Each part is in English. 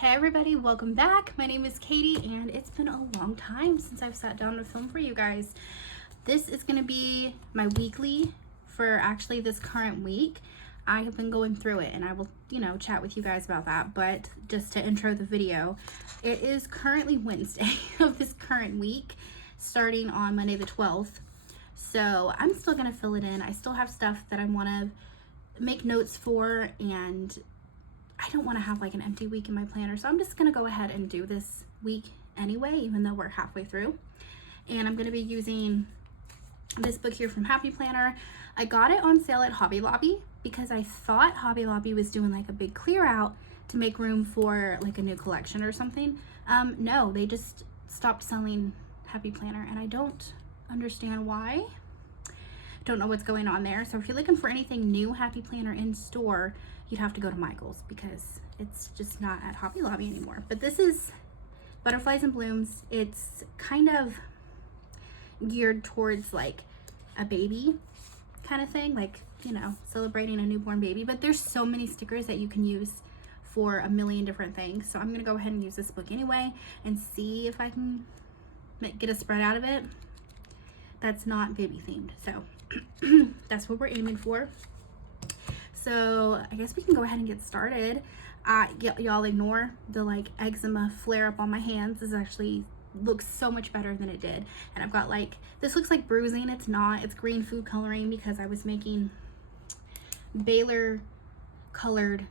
Hey everybody, welcome back. My name is Katie and it's been a long time since I've sat down to film for you guys. This is going to be my weekly for actually this current week. I have been going through it and I will, chat with you guys about that. But just to intro the video, it is currently Wednesday of this current week, starting on Monday the 12th. So I'm still going to fill it in. I still have stuff that I want to make notes for, and I don't want to have like an empty week in my planner, so I'm just going to go ahead and do this week anyway, even though we're halfway through. And I'm going to be using this book here from Happy Planner. I got it on sale at Hobby Lobby because I thought Hobby Lobby was doing like a big clear out to make room for like a new collection or something. No, they just stopped selling Happy Planner and I don't understand why. Don't know what's going on there. So if you're looking for anything new Happy Planner in store, you'd have to go to Michael's because it's just not at Hobby Lobby anymore. But this is Butterflies and Blooms. It's kind of geared towards like a baby kind of thing, like, celebrating a newborn baby. But there's so many stickers that you can use for a million different things. So I'm gonna go ahead and use this book anyway and see if I can get a spread out of it that's not baby themed. So that's what we're aiming for. So I guess we can go ahead and get started. Y'all ignore the like eczema flare up on my hands. This actually looks so much better than it did. And I've got like, this looks like bruising. It's not. It's green food coloring because I was making Baylor colored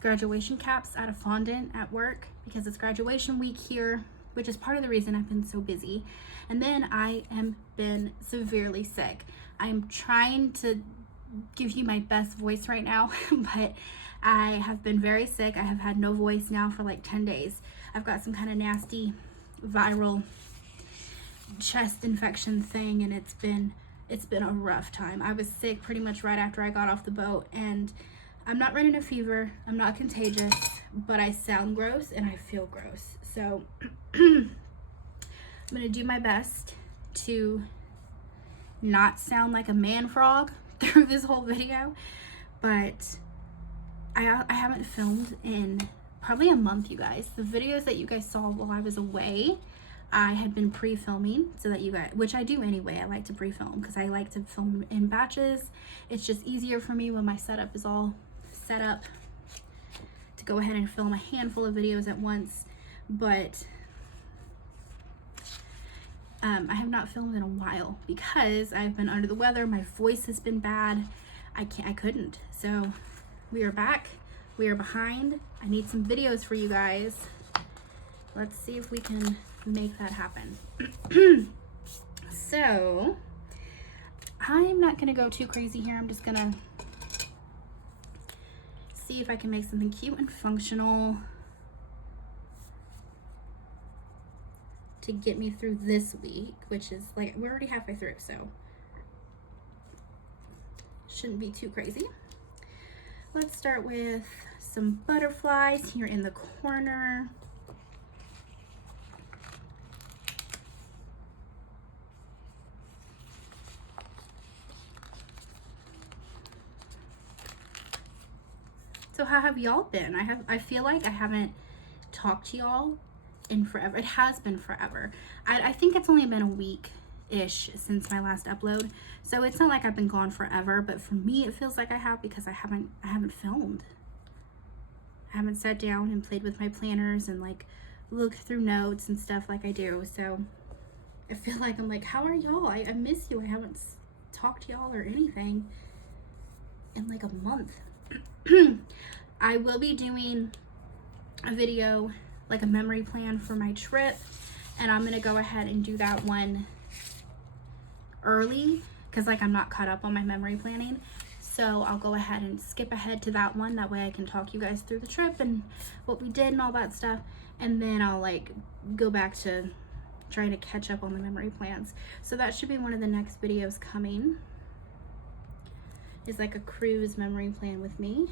graduation caps out of fondant at work because it's graduation week here, which is part of the reason I've been so busy. And then I am been severely sick. I'm trying to give you my best voice right now, but I have been very sick. I have had no voice now for like 10 days. I've got some kind of nasty viral chest infection thing, and it's been a rough time. I was sick pretty much right after I got off the boat, and I'm not running a fever. I'm not contagious, but I sound gross and I feel gross. So I'm gonna do my best to not sound like a man frog through this whole video, but I haven't filmed in probably a month, you guys. The videos that you guys saw while I was away, I had been pre-filming so that you guys, which I do anyway. I like to pre-film because I like to film in batches. It's just easier for me when my setup is all set up to go ahead and film a handful of videos at once. But I have not filmed in a while because I've been under the weather. My voice has been bad. I couldn't. So we are back. We are behind. I need some videos for you guys. Let's see if we can make that happen. So I'm not gonna go too crazy here. I'm just gonna see if I can make something cute and functional to get me through this week, which is like, we're already halfway through, so shouldn't be too crazy. Let's start with some butterflies here in the corner. So how have y'all been? I feel like I haven't talked to y'all in forever. It has been forever. I think it's only been a week-ish since my last upload, so it's not like I've been gone forever, but for me it feels like I have because I haven't filmed. I haven't sat down and played with my planners and like looked through notes and stuff like I do. So I feel like I'm like, how are y'all? I miss you. I haven't talked to y'all or anything in like a month. I will be doing a video, like a memory plan for my trip, and I'm gonna go ahead and do that one early because like I'm not caught up on my memory planning. So I'll go ahead and skip ahead to that one. That way I can talk you guys through the trip and what we did and all that stuff, and then I'll like go back to trying to catch up on the memory plans. So that should be one of the next videos coming, is like a cruise memory plan with me.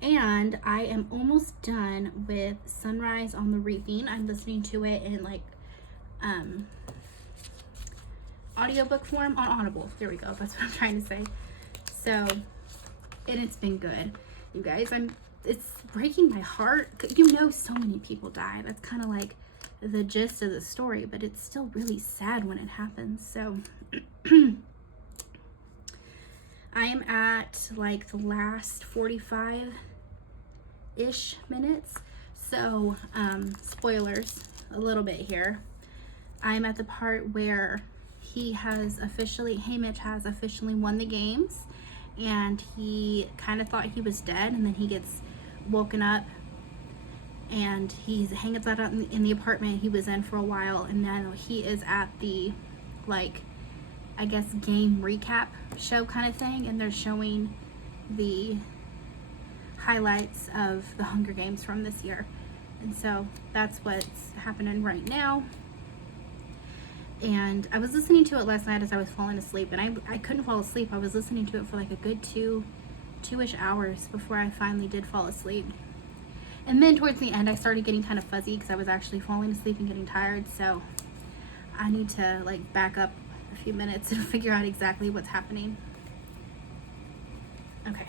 And I am almost done with Sunrise on the Reaping. I'm listening to it in like audiobook form on Audible. There we go. That's what I'm trying to say. So, and it's been good. You guys, it's breaking my heart. You know, so many people die. That's kind of like the gist of the story, but it's still really sad when it happens. So I am at like the last 45-ish minutes. So, spoilers a little bit here. I'm at the part where Haymitch has officially won the games, and he kind of thought he was dead, and then he gets woken up, and he's hanging out in the apartment he was in for a while, and now he is at the, like, I guess game recap show kind of thing, and they're showing the highlights of the Hunger Games from this year. And so that's what's happening right now. And I was listening to it last night as I was falling asleep, and I couldn't fall asleep. I was listening to it for like a good two-ish hours before I finally did fall asleep. And then towards the end, I started getting kind of fuzzy because I was actually falling asleep and getting tired. So I need to like back up a few minutes and figure out exactly what's happening. Okay.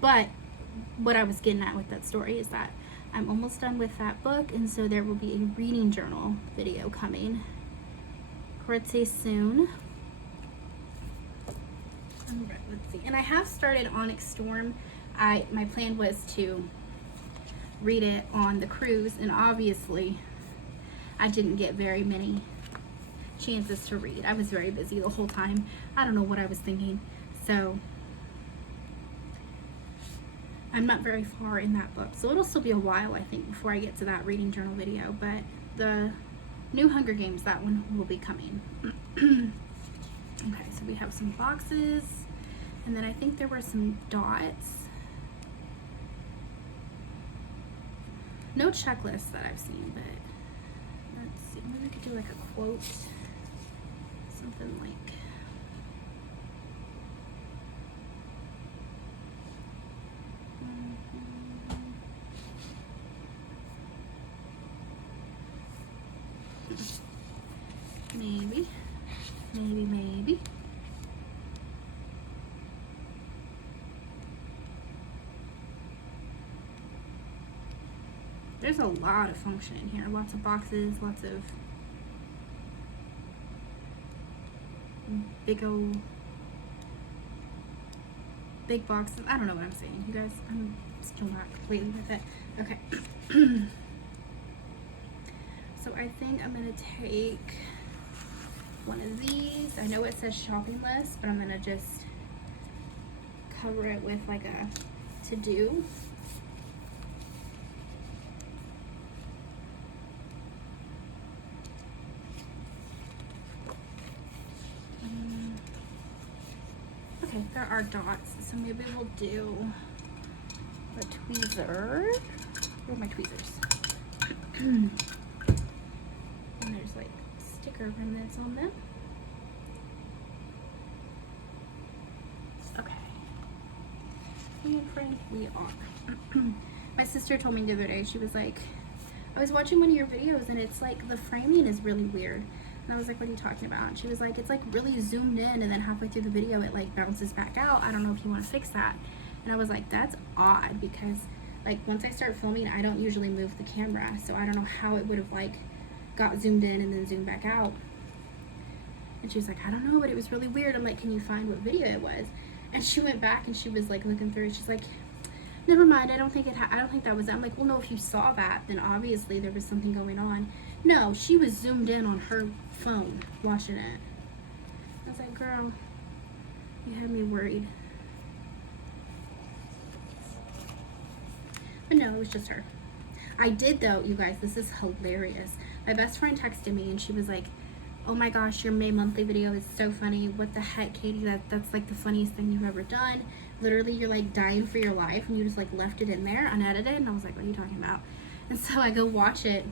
But what I was getting at with that story is that I'm almost done with that book, and so there will be a reading journal video coming pretty soon. Alright, let's see. And I have started Onyx Storm. My plan was to read it on the cruise, and obviously I didn't get very many chances to read. I was very busy the whole time. I don't know what I was thinking. So I'm not very far in that book, so it'll still be a while, I think, before I get to that reading journal video. But the new Hunger Games, that one will be coming. Okay, so we have some boxes, and then I think there were some dots. No checklist that I've seen, but let's see. Maybe we could do like a quote, something like. Maybe. There's a lot of function in here. Lots of boxes, lots of big boxes. I don't know what I'm saying, you guys. I'm still not completely with it. Okay. So I think I'm gonna take one of these. I know it says shopping list, but I'm gonna just cover it with like a to-do. Okay, there are dots, so maybe we'll do a tweezer. Where are my tweezers? And there's like sticker remnants on them. Okay. And friend, we are. My sister told me the other day, she was like, I was watching one of your videos and it's like the framing is really weird. And I was like, what are you talking about? And she was like, it's like really zoomed in and then halfway through the video it like bounces back out. I don't know if you want to fix that. And I was like, that's odd, because like once I start filming, I don't usually move the camera. So I don't know how it would have like got zoomed in and then zoomed back out. And she was like, I don't know, but it was really weird. I'm like, can you find what video it was? And she went back and she was like looking through it. She's like, never mind, I don't think that was it. I'm like, well, no, if you saw that, then obviously there was something going on. No, she was zoomed in on her phone watching it. I was like, girl, you had me worried. But no, it was just her. I did though, you guys, this is hilarious. My best friend texted me and she was like, oh my gosh, your May monthly video is so funny. What the heck, Katie? That's like the funniest thing you've ever done. Literally, you're like dying for your life and you just like left it in there unedited. And I was like, what are you talking about? And so I go watch it.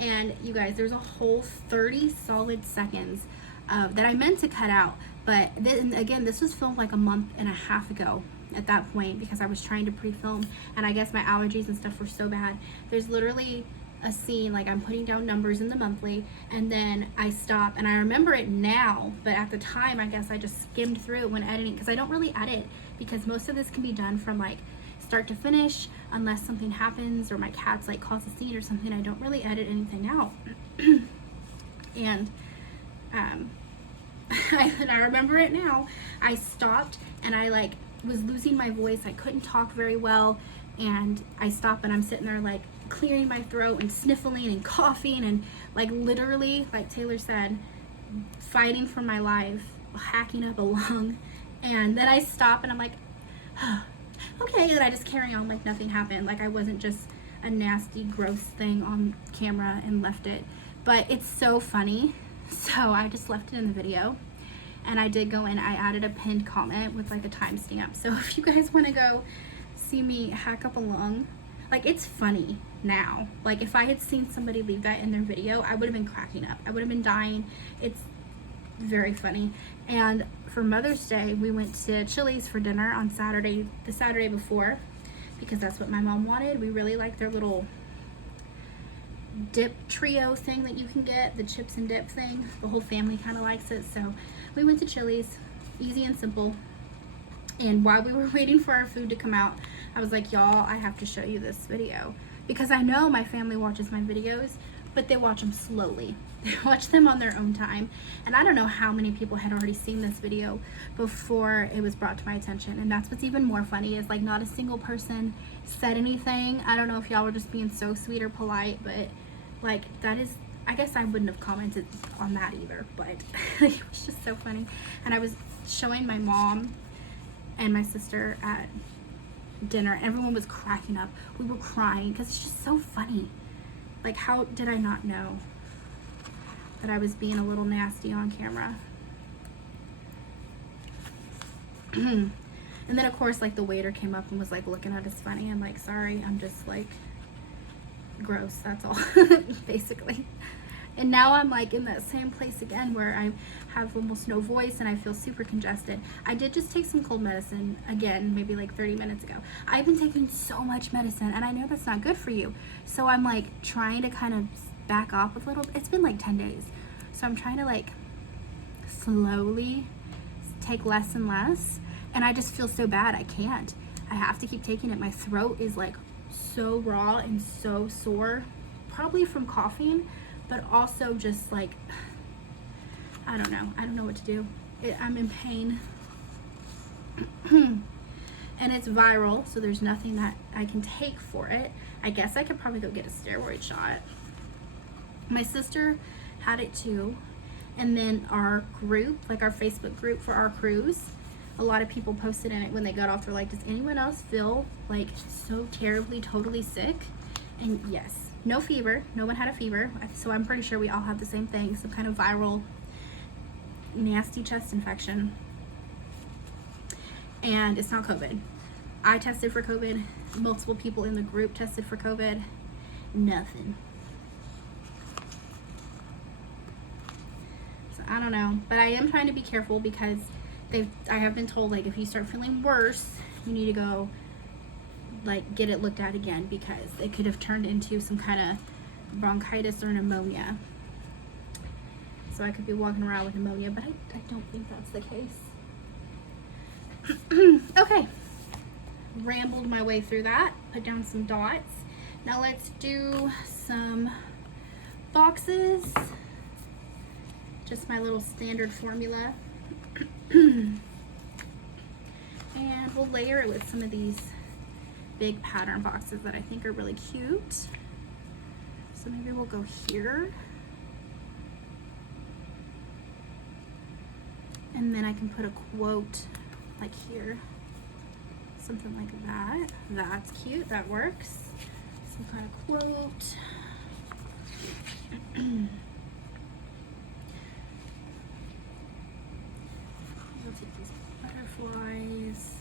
And you guys, there's a whole 30 solid seconds that I meant to cut out. But then again, this was filmed like a month and a half ago at that point because I was trying to pre-film. And I guess my allergies and stuff were so bad. There's literally a scene, like I'm putting down numbers in the monthly, and then I stop, and I remember it now, but at the time I guess I just skimmed through it when editing, because I don't really edit, because most of this can be done from like start to finish, unless something happens or my cat's like calls a scene or something. I don't really edit anything out. And I remember it now. I stopped, and I like was losing my voice. I couldn't talk very well, and I stopped, and I'm sitting there like clearing my throat and sniffling and coughing, and like literally, like Taylor said, fighting for my life, hacking up a lung. And then I stop, and I'm like, oh, okay, and I just carry on like nothing happened, like I wasn't just a nasty gross thing on camera and left it. But it's so funny, so I just left it in the video. And I did go in, I added a pinned comment with like a timestamp, so if you guys want to go see me hack up a lung, like it's funny now. Like if I had seen somebody leave that in their video, I would have been cracking up, I would have been dying. It's very funny. And for Mother's Day, we went to Chili's for dinner on Saturday, the Saturday before, because that's what my mom wanted. We really like their little dip trio thing that you can get, the chips and dip thing. The whole family kind of likes it, so we went to Chili's, easy and simple. And while we were waiting for our food to come out, I was like, y'all, I have to show you this video, because I know my family watches my videos, but they watch them slowly. They watch them on their own time. And I don't know how many people had already seen this video before it was brought to my attention. And that's what's even more funny, is like not a single person said anything. I don't know if y'all were just being so sweet or polite, but like that is, I guess I wouldn't have commented on that either, but it was just so funny. And I was showing my mom and my sister at dinner. Everyone was cracking up. We were crying because it's just so funny. Like, how did I not know that I was being a little nasty on camera? And then of course, like the waiter came up and was like looking at us funny. I'm like, sorry, I'm just like gross, that's all. Basically. And now I'm like in that same place again where I have almost no voice and I feel super congested. I did just take some cold medicine again, maybe like 30 minutes ago. I've been taking so much medicine, and I know that's not good for you. So I'm like trying to kind of back off a little. It's been like 10 days. So I'm trying to like slowly take less and less. And I just feel so bad. I can't. I have to keep taking it. My throat is like so raw and so sore, probably from coughing, but also just like, I don't know what to do. I'm in pain. And it's viral, so there's nothing that I can take for it. I guess I could probably go get a steroid shot. My sister had it too. And then our group, like our Facebook group for our cruise, a lot of people posted in it when they got off. They're like, does anyone else feel like so terribly, totally sick? And yes, no fever. No one had a fever. So I'm pretty sure we all have the same thing, some kind of viral, nasty chest infection. And it's not COVID. I tested for COVID. Multiple people in the group tested for COVID. Nothing. So I don't know. But I am trying to be careful because I have been told, like, if you start feeling worse, you need to go, like, get it looked at again, because it could have turned into some kind of bronchitis or pneumonia. So I could be walking around with pneumonia, but I don't think that's the case. Okay. Rambled my way through that. Put down some dots. Now let's do some boxes. Just my little standard formula. And we'll layer it with some of these big pattern boxes that I think are really cute. So maybe we'll go here. And then I can put a quote like here. Something like that. That's cute. That works. Some kind of quote. We'll take these butterflies.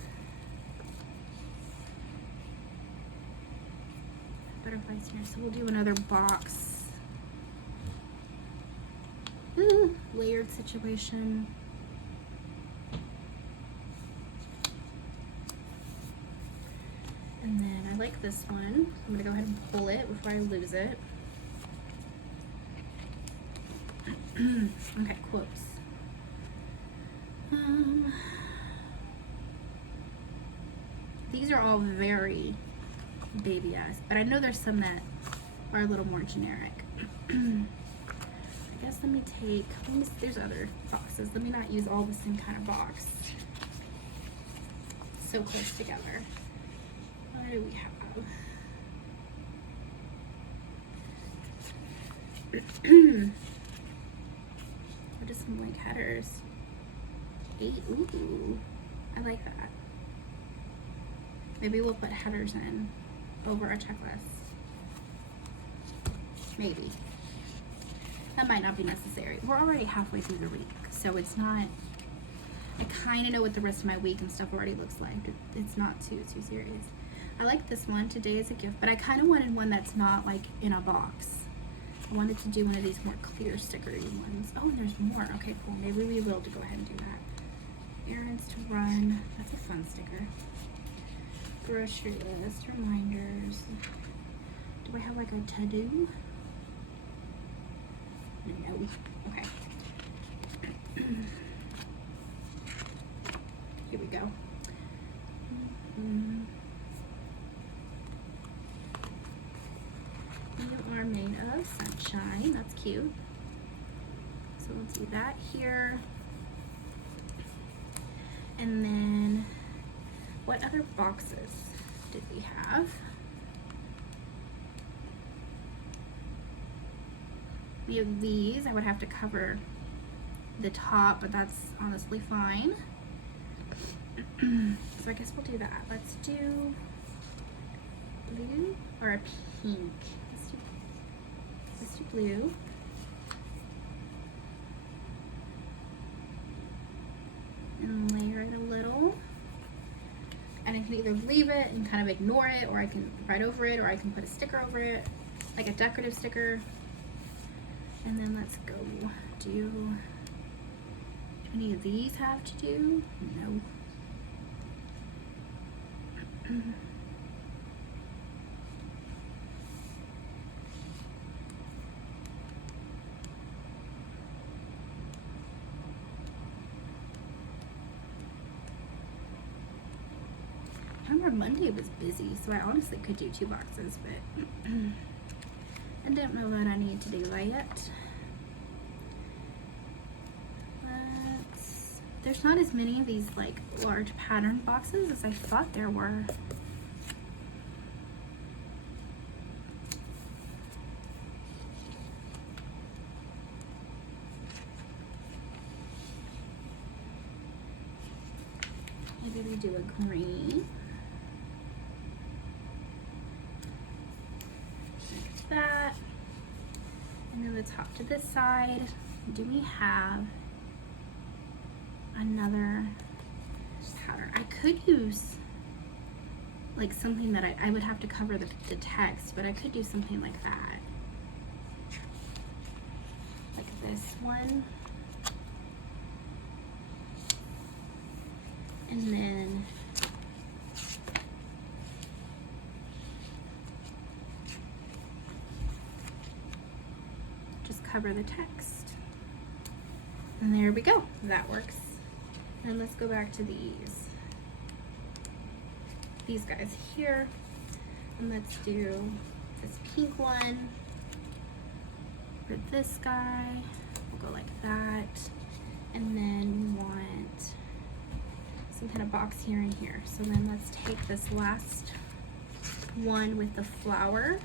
Butterflies here. So we'll do another box. Ooh, layered situation. And then I like this one. I'm gonna go ahead and pull it before I lose it. Okay, quotes. These are all very baby-esque, but I know there's some that are a little more generic. I guess let me there's other boxes. Let me not use all the same kind of box. So close together. What do we have? What are some blank headers? 8, ooh, I like that. Maybe we'll put headers in over our checklist. Maybe. That might not be necessary. We're already halfway through the week, so it's not, I kind of know what the rest of my week and stuff already looks like. It's not too serious. I like this one, today is a gift, but I kind of wanted one that's not like in a box. I wanted to do one of these more clear stickery ones. Oh, and there's more. Okay, cool. Maybe we will go ahead and do that. Errands to run. That's a fun sticker. Grocery list, reminders. Do I have like a to-do? No. Okay. Here we go. You are made of sunshine. That's cute. So we'll do that here. And then, what other boxes did we have? We have these. I would have to cover the top, but that's honestly fine. So I guess we'll do that. Let's do blue or a pink. Let's do blue. And layer it a little. And I can either leave it and kind of ignore it, or I can write over it, or I can put a sticker over it, like a decorative sticker. And then let's go do any of these have to do? No. I remember Monday was busy, so I honestly could do 2 boxes, but I don't know that I need to do that yet. There's not as many of these like large pattern boxes as I thought there were. Maybe we do a green. Like that. And then let's hop to this side. Do we have another pattern? I could use like something that I would have to cover the text, but I could do something like that. Like this one. And then just cover the text. And there we go. That works. And let's go back to these guys here. And let's do this pink one for this guy. We'll go like that. And then we want some kind of box here and here. So then let's take this last one with the flower,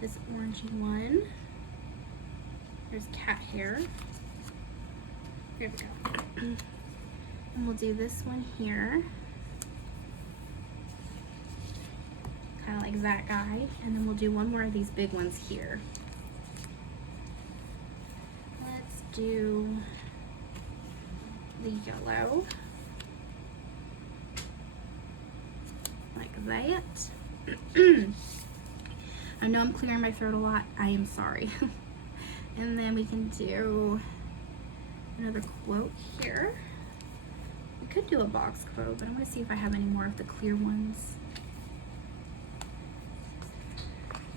this orangey one. There's cat hair. Here we go. And we'll do this one here, kind of like that guy, and then we'll do one more of these big ones here. Let's do the yellow, like that. I know I'm clearing my throat a lot. I am sorry. And then we can do another quote here. We could do a box quote, but I'm going to see if I have any more of the clear ones.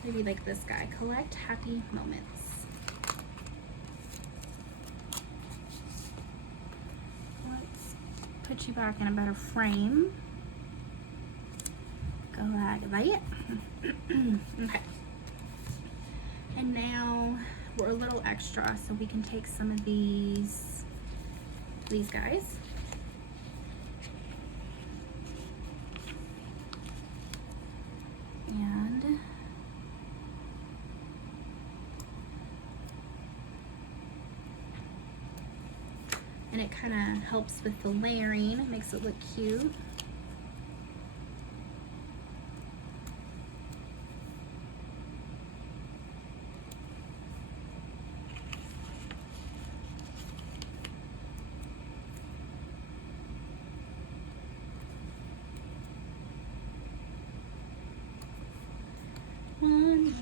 Maybe like this guy, collect happy moments. put you back in a better frame. Go like that. Okay. And now we're a little extra, so we can take some of these guys. And it kind of helps with the layering. It makes it look cute. One more.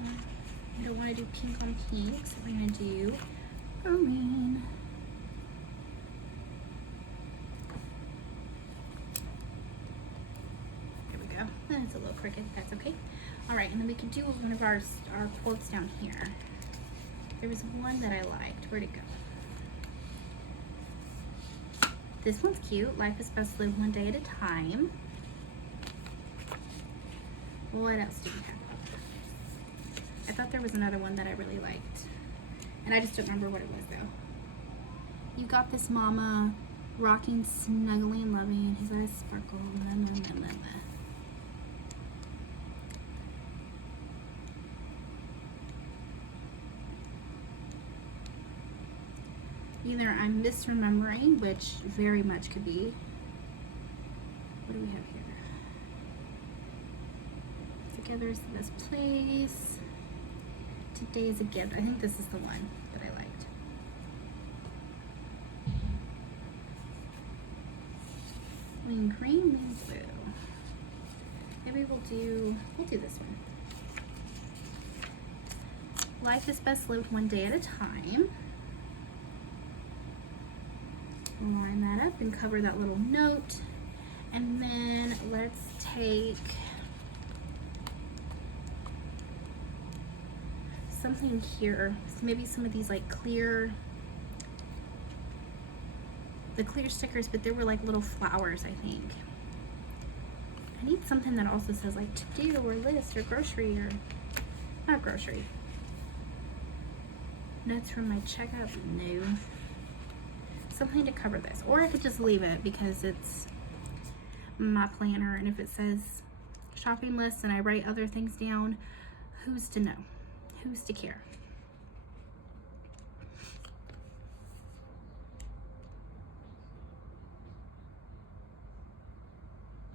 I don't want to do pink on pink, so we're going to do green. It's a little crooked, that's okay. All right, and then we can do one of our quotes down here. There was one that I liked. Where'd it go? This one's cute. Life is best lived one day at a time. What else do we have? I thought there was another one that I really liked, and I just don't remember what it was though. You got this, mama, rocking, snuggling, loving. His eyes sparkle. Blah, blah, blah, blah, blah. Either I'm misremembering, which very much could be. What do we have here? Together is the best place. Today's a gift. I think this is the one that I liked. Green, green, blue. Maybe we'll do this one. Life is best lived one day at a time. Line that up and cover that little note, and then let's take something here. So maybe some of these like clear stickers, but they were like little flowers. I think I need something that also says like to do or list or grocery, or not grocery. Notes from my checkout. No. Something to cover this, or I could just leave it because it's my planner, and if it says shopping list and I write other things down, who's to know? Who's to care?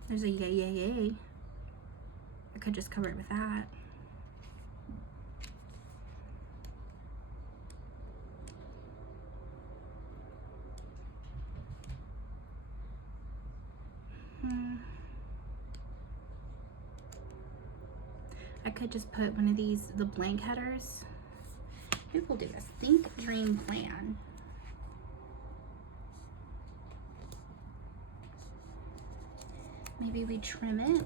There's a yay, yay, yay. I could just cover it with that. I could just put one of these, the blank headers. Maybe we'll do this. Think, dream, plan. Maybe we trim it.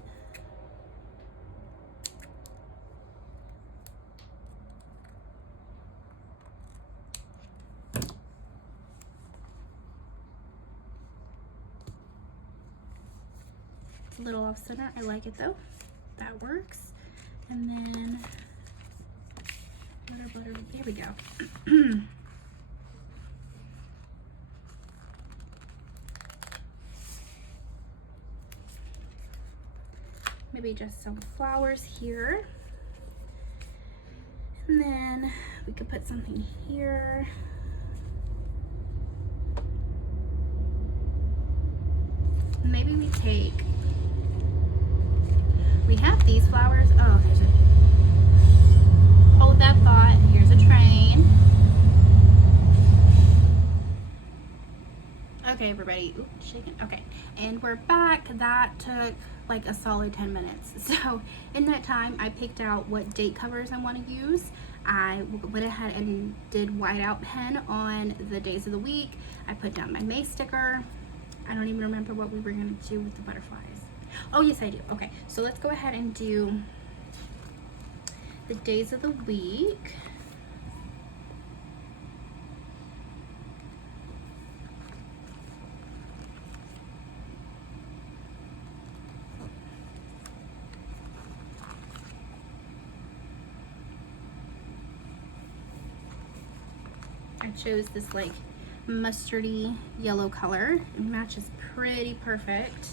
It's a little off center. I like it though. That works. And then butter, there we go. Maybe just some flowers here. And then we could put something here. Maybe we have these flowers. Oh, there's a, hold that thought. Here's a train. Okay, everybody. Oops, shaking. Okay, and we're back. That took like a solid 10 minutes. So in that time, I picked out what date covers I want to use. I went ahead and did whiteout pen on the days of the week. I put down my May sticker. I don't even remember what we were going to do with the butterflies. Oh, yes, I do. Okay, so let's go ahead and do the days of the week. I chose this like mustardy yellow color. It matches pretty perfect.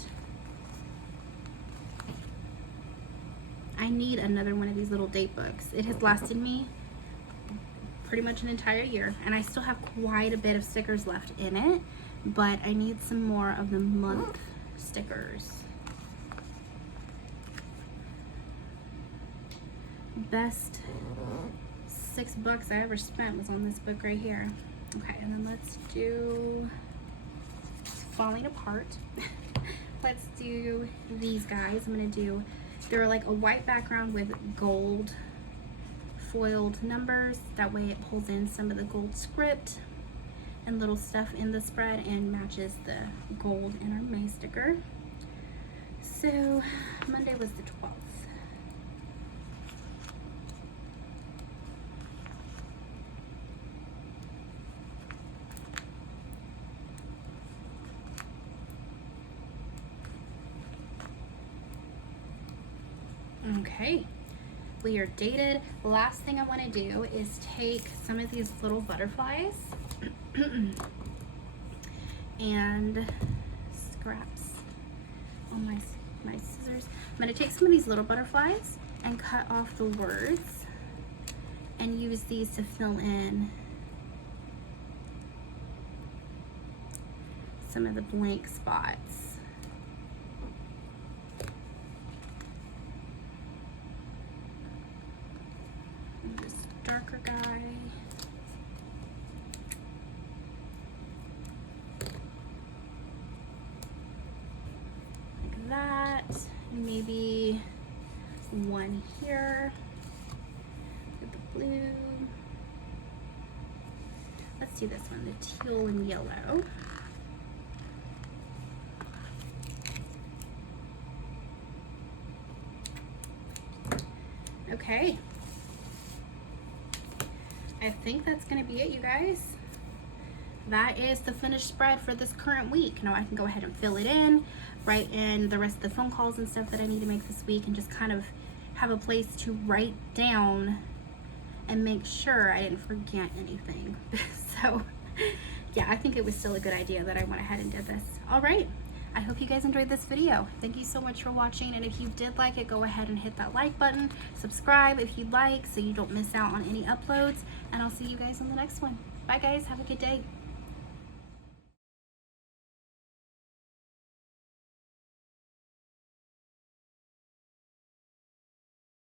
I need another one of these little date books. It has lasted me pretty much an entire year, and I still have quite a bit of stickers left in it, but I need some more of the month stickers. Best $6 I ever spent was on this book right here. Okay, and then let's do, it's falling apart. Let's do these guys. I'm gonna do, they're like a white background with gold foiled numbers. That way it pulls in some of the gold script and little stuff in the spread and matches the gold in our May sticker. So Monday was the 12th. Okay, we are dated. Last thing I want to do is take some of these little butterflies and scraps on my scissors. I'm going to take some of these little butterflies and cut off the words and use these to fill in some of the blank spots. Darker guy. Like that. Maybe one here with the blue. Let's do this one, the teal and yellow. Okay. I think that's going to be it, you guys. That is the finished spread for this current week. Now I can go ahead and fill it in, write in the rest of the phone calls and stuff that I need to make this week, and just kind of have a place to write down and make sure I didn't forget anything. So yeah, I think it was still a good idea that I went ahead and did this. All right. I hope you guys enjoyed this video. Thank you so much for watching, and if you did like it, go ahead and hit that like button, subscribe if you'd like so you don't miss out on any uploads, and I'll see you guys on the next one. Bye guys, have a good day.